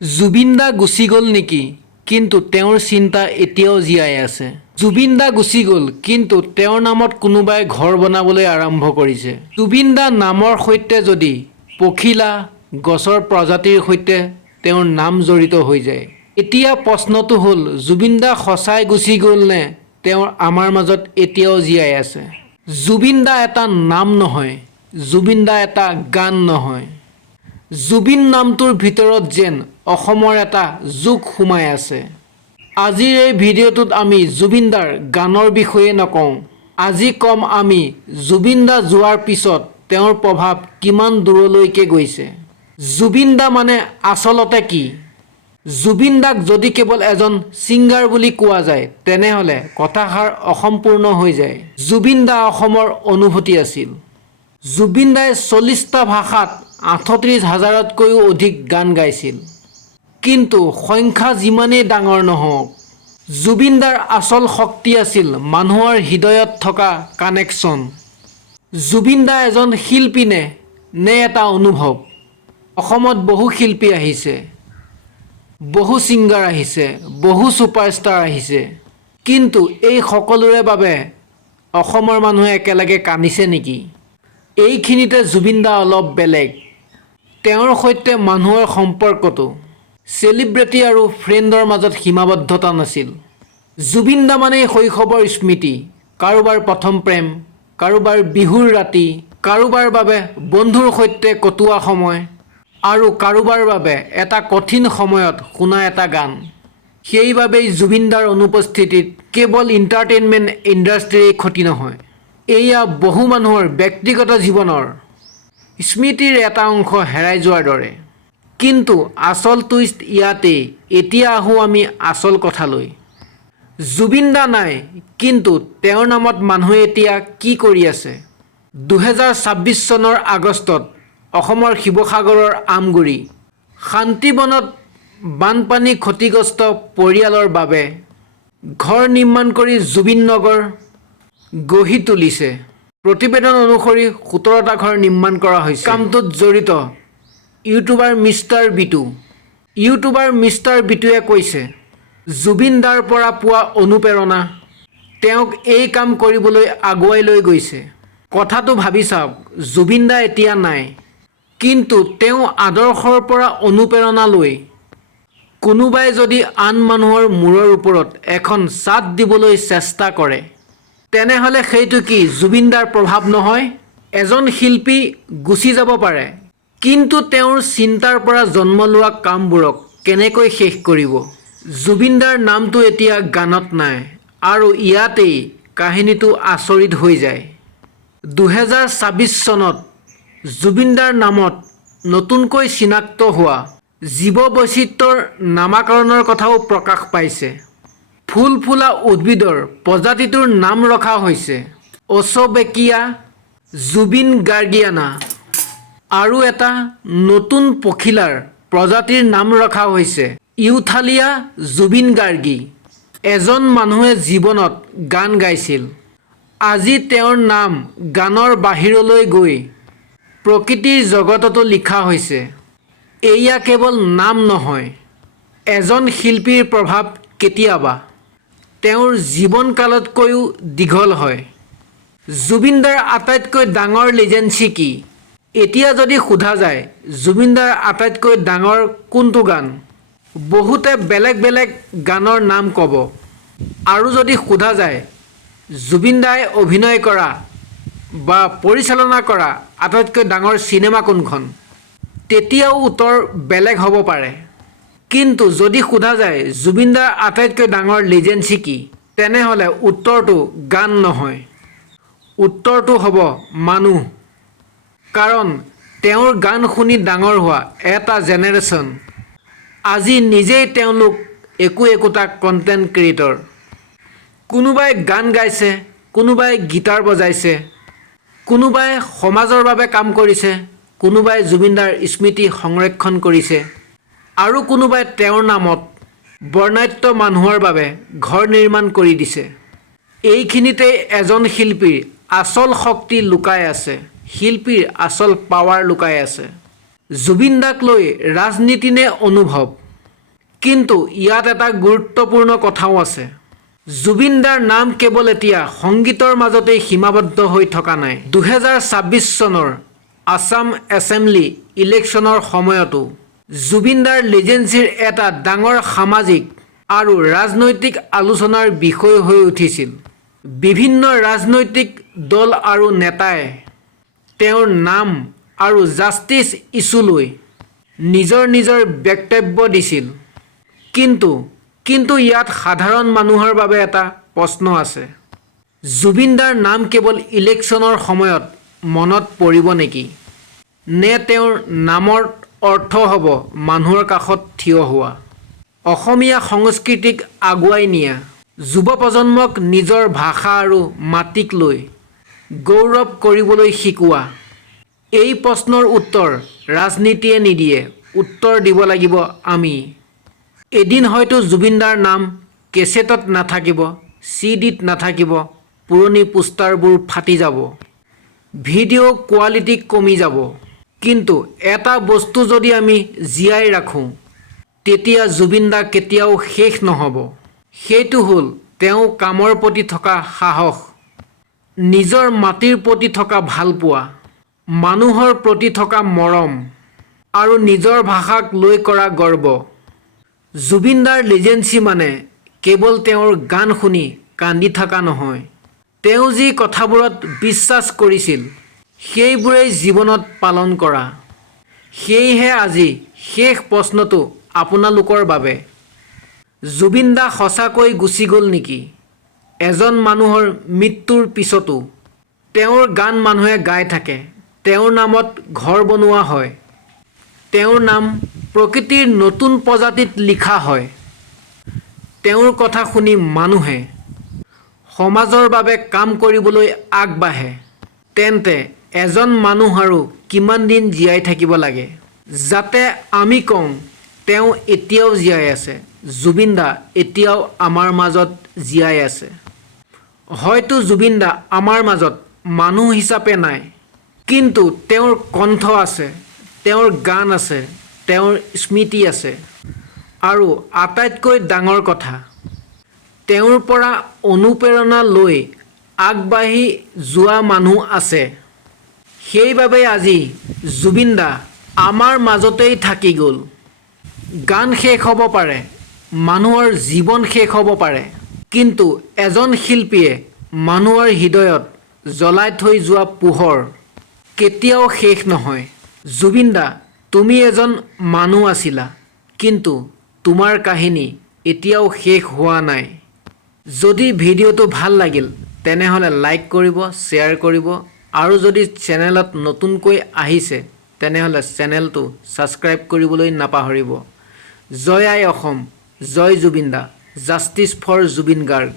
জুবিন দা গুচি গ'ল নেকি কিন্তু তেওঁৰ চিন্তা এতিয়াও জীয়াই আছে। জুবিন দা গুচি গ'ল কিন্তু তেওঁৰ নামত কোনোবাই ঘৰ বনাবলৈ আৰম্ভ কৰিছে। জুবিন দা নামৰ সৈতে যদি পখিলা গছৰ প্ৰজাতিৰ সৈতে তেওঁৰ নাম জড়িত হৈ যায়, এতিয়া প্ৰশ্নটো হ'ল জুবিন দা সঁচাই গুচি গ'ল নে তেওঁ আমাৰ মাজত এতিয়াও জীয়াই আছে। জুবিন দা এটা নাম নহয়, জুবিন দা এটা গান নহয়। জুবিন নামটোৰ ভিতৰত যেন অসমৰ এটা যুগ সোমাই আছে। আজিৰ এই ভিডিঅ'টোত আমি জুবিন দাৰ গানৰ বিষয়ে নকওঁ। আজি ক'ম আমি জুবিন দা যোৱাৰ পিছত তেওঁৰ প্ৰভাৱ কিমান দূৰলৈকে গৈছে। জুবিন দা মানে আচলতে কি? জুবিন দাক যদি কেৱল এজন ছিংগাৰ বুলি কোৱা যায় তেনেহ'লে কথাষাৰ অসম্পূৰ্ণ হৈ যায়। জুবিন দা অসমৰ অনুভূতি আছিল। জুবিন দাই 40টা ভাষাত 38,000তকৈও অধিক গান গাইছিল। কিন্তু সংখ্যা যিমানেই ডাঙৰ নহওক, জুবিন দাৰ আচল শক্তি আছিল মানুহৰ হৃদয়ত থকা কানেকশ্যন। জুবিন দা এজন শিল্পী নে এটা অনুভৱ? অসমত বহু শিল্পী আহিছে, বহু ছিংগাৰ আহিছে, বহু ছুপাৰষ্টাৰ আহিছে, কিন্তু এই সকলোৰে বাবে অসমৰ মানুহে একেলগে কান্দিছে নেকি? এইখিনিতে জুবিন দা অলপ বেলেগ। তেওঁৰ সৈতে মানুহৰ সম্পৰ্কটো চেলিব্ৰিটি আৰু ফ্ৰেণ্ডৰ মাজত সীমাবদ্ধতা নাছিল। জুবিন দা মানেই শৈশৱৰ স্মৃতি, কাৰোবাৰ প্ৰথম প্ৰেম, কাৰোবাৰ বিহুৰ ৰাতি, কাৰোবাৰ বাবে বন্ধুৰ সৈতে কটোৱা সময় আৰু কাৰোবাৰ বাবে এটা কঠিন সময়ত শুনা এটা গান। সেইবাবেই জুবিন দাৰ অনুপস্থিতিত কেৱল এণ্টাৰটেইনমেণ্ট ইণ্ডাষ্ট্ৰীৰ ক্ষতি নহয়, এয়া বহু মানুহৰ ব্যক্তিগত জীৱনৰ স্মৃতিৰ এটা অংশ হেৰাই যোৱাৰ দৰে। কিন্তু আচল টুইষ্ট ইয়াতেই। এতিয়া আহোঁ আমি আচল কথালৈ। জুবিন দা নাই, কিন্তু তেওঁৰ নামত মানুহে এতিয়া কি কৰি আছে? 2026 চনৰ আগষ্টত অসমৰ শিৱসাগৰৰ আমগুৰি শান্তিবনত বানপানী ক্ষতিগ্ৰস্ত পৰিয়ালৰ বাবে ঘৰ নিৰ্মাণ কৰি জুবিন নগৰ গঢ়ি তুলিছে। প্ৰতিবেদন অনুসৰি 17টা ঘৰ নিৰ্মাণ কৰা হৈছে। কামটোত জড়িত YouTuber mister Bitu. YouTuber mister বিটুৱে কৈছে, জুবিন দাৰ পৰা পোৱা অনুপ্ৰেৰণা তেওঁক এই কাম কৰিবলৈ আগুৱাই লৈ গৈছে। কথাটো ভাবি চাওক, জুবিন দা এতিয়া নাই, কিন্তু তেওঁ আদৰ্শৰ পৰা অনুপ্ৰেৰণা লৈ কোনোবাই যদি আন মানুহৰ মূৰৰ ওপৰত এখন ছাদ দিবলৈ চেষ্টা কৰে, তেনেহ'লে সেইটো কি জুবিন দাৰ প্ৰভাৱ নহয়? এজন শিল্পী গুচি যাব পাৰে, কিন্তু তেওঁৰ চিন্তাৰ পৰা জন্ম লোৱা কামবোৰক কেনেকৈ শেষ কৰিব? জুবিন দাৰ নামটো এতিয়া গানত নাই, আৰু ইয়াতেই কাহিনীটো আচৰিত হৈ যায়। 2026 চনত জুবিন দাৰ নামত নতুনকৈ চিনাক্ত হোৱা জীৱ বৈচিত্ৰ্যৰ নামাকৰণৰ কথাও প্ৰকাশ পাইছে। ফুল ফুলা উদ্ভিদৰ প্ৰজাতিটোৰ নাম ৰখা হৈছে অচবেকিয়া জুবিনগাৰ্গিয়ানা, আৰু এটা নতুন পখিলাৰ প্ৰজাতিৰ নাম ৰখা হৈছে ইউথালিয়া জুবিনগাৰ্গি। এজন মানুহে জীৱনত গান গাইছিল, আজি তেওঁৰ নাম গানৰ বাহিৰলৈ গৈ প্ৰকৃতিৰ জগততো লিখা হৈছে। এয়া কেৱল নাম নহয়, এজন শিল্পীৰ প্ৰভাৱ কেতিয়াবা তেওঁৰ জীৱনকালতকৈও দীঘল হয়। জুবিন দাৰ আটাইতকৈ ডাঙৰ লিজেঞ্চি কি? এতিয়া যদি সোধা যায় জুবিন দাৰ আটাইতকৈ ডাঙৰ কোনটো গান, বহুতে বেলেগ বেলেগ গানৰ নাম ক'ব। আৰু যদি সোধা যায় জুবিন দাই অভিনয় কৰা বা পৰিচালনা কৰা আটাইতকৈ ডাঙৰ চিনেমা কোনখন, তেতিয়াও উত্তৰ বেলেগ হ'ব পাৰে। কিন্তু যদি সোধা যায় জুবিন দাৰ আটাইতকৈ ডাঙৰ লিজেঞ্চি কি, তেনেহ'লে উত্তৰটো গান নহয়, উত্তৰটো হ'ব মানুহ। কাৰণ তেওঁৰ গান শুনি ডাঙৰ হোৱা এটা জেনেৰেশ্যন আজি নিজেই তেওঁলোক একোটা কণ্টেণ্ট ক্ৰিয়েটৰ। কোনোবাই গান গাইছে, কোনোবাই গীটাৰ বজাইছে, কোনোবাই সমাজৰ বাবে কাম কৰিছে, কোনোবাই জুবিন দাৰ স্মৃতি সংৰক্ষণ কৰিছে, আৰু কোনোবাই তেওঁৰ নামত বৰ্ণাঢ্য মানুহৰ বাবে ঘৰ নিৰ্মাণ কৰি দিছে। এইখিনিতেই এজন শিল্পীৰ আচল শক্তি লুকাই আছে, শিল্পীৰ আচল পাৱাৰ লুকাই আছে। জুবিন দাক লৈ ৰাজনীতি নে অনুভৱ? কিন্তু ইয়াত এটা গুৰুত্বপূৰ্ণ কথাও আছে। জুবিন দাৰ নাম কেৱল এতিয়া সংগীতৰ মাজতেই সীমাবদ্ধ হৈ থকা নাই। 2026 চনৰ আছাম এছেম্বলি ইলেকশ্যনৰ সময়তো জুবিন দাৰ লিজেঞ্চিৰ এটা ডাঙৰ সামাজিক আৰু ৰাজনৈতিক আলোচনাৰ বিষয় হৈ উঠিছিল। বিভিন্ন ৰাজনৈতিক দল আৰু নেতাই তেওঁৰ নাম আৰু জাষ্টিছ ইছ্যুলৈ নিজৰ নিজৰ বক্তব্য দিছিল। কিন্তু ইয়াত সাধাৰণ মানুহৰ বাবে এটা প্ৰশ্ন আছে। জুবিন দাৰ নাম কেৱল ইলেকশ্যনৰ সময়ত মনত পৰিব নেকি? নে তেওঁৰ নামৰ অৰ্থ হ'ব মানুহৰ কাষত থিয় হোৱা, অসমীয়া সংস্কৃতিক আগুৱাই নিয়া, যুৱ প্ৰজন্মক নিজৰ ভাষা আৰু মাটিক লৈ গৌৰৱ কৰিবলৈ শিকোৱা? এই প্ৰশ্নৰ উত্তৰ ৰাজনীতিয়ে নিদিয়ে, উত্তৰ দিব লাগিব আমি। এদিন হয়তো জুবিন দাৰ নাম কেছেটত নাথাকিব, চিডিত নাথাকিব, পুৰণি পোষ্টাৰবোৰ ফাটি যাব, ভিডিঅ' কোৱালিটি কমি যাব। কিন্তু এটা বস্তু যদি আমি জীয়াই ৰাখোঁ, তেতিয়া জুবিন দা কেতিয়াও শেষ নহ'ব। সেইটো হ'ল তেওঁ কামৰ প্ৰতি থকা সাহস, নিজৰ মাটিৰ প্ৰতি থকা ভালপোৱা, মানুহৰ প্ৰতি থকা মৰম আৰু নিজৰ ভাষাক লৈ কৰা গৰ্ব। জুবিন দাৰ লিজেঞ্চি মানে কেৱল তেওঁৰ গান শুনি কান্দি থকা নহয়। তেওঁ যি কথাবোৰত বিশ্বাস কৰিছিল সেইবোৰেই জীৱনত পালন কৰা। সেয়েহে আজি শেষ প্ৰশ্নটো আপোনালোকৰ বাবে। জুবিন দা সঁচাকৈ গুচি গ'ল নেকি? এজন মানুহৰ মৃত্যুৰ পিছতো তেওঁৰ গান মানুহে গাই থাকে, তেওঁৰ নামত ঘৰ বনোৱা হয়, তেওঁৰ নাম প্ৰকৃতিৰ নতুন প্ৰজাতিত লিখা হয়। তেওঁৰ কথা শুনি মানুহে সমাজৰ বাবে কাম কৰিবলৈ আগবাঢ়ে। তেন্তে এজন মানুহ আৰু কিমান দিন জীয়াই থাকিব লাগে যাতে আমি কওঁ তেওঁ এতিয়াও জীয়াই আছে, জুবিন দা এতিয়াও আমাৰ মাজত জীয়াই আছে? হয়তো জুবিন দা আমাৰ মাজত মানুহ হিচাপে নাই, কিন্তু তেওঁৰ কণ্ঠ আছে, তেওঁৰ গান আছে, তেওঁৰ স্মৃতি আছে। আৰু আটাইতকৈ ডাঙৰ কথা, তেওঁৰ পৰা অনুপ্ৰেৰণা লৈ আগবাঢ়ি যোৱা মানুহ আছে। সেইবাবে আজি জুবিন দা আমাৰ মাজতেই থাকি গ'ল। গান শেষ হ'ব পাৰে, মানুহৰ জীৱন শেষ হ'ব পাৰে, কিন্তু এজন শিল্পীয়ে মানুহৰ হৃদয়ত জ্বলাই থৈ যোৱা পোহৰ কেতিয়াও শেষ নহয়। জুবিন দা, তুমি এজন মানুহ আছিলা, কিন্তু তোমাৰ কাহিনী এতিয়াও শেষ হোৱা নাই। যদি ভিডিঅ'টো ভাল লাগিল তেনেহ'লে লাইক কৰিব, শ্বেয়াৰ কৰিব আৰু যদি চেনেলত নতুনকৈ আহিছে তেনেহ'লে চেনেলটো ছাবস্ক্ৰাইব কৰিবলৈ নাপাহৰিব। জয় আই অসম, জয় জুবিন দা, জাষ্টিছ ফৰ জুবিন গাৰ্গ।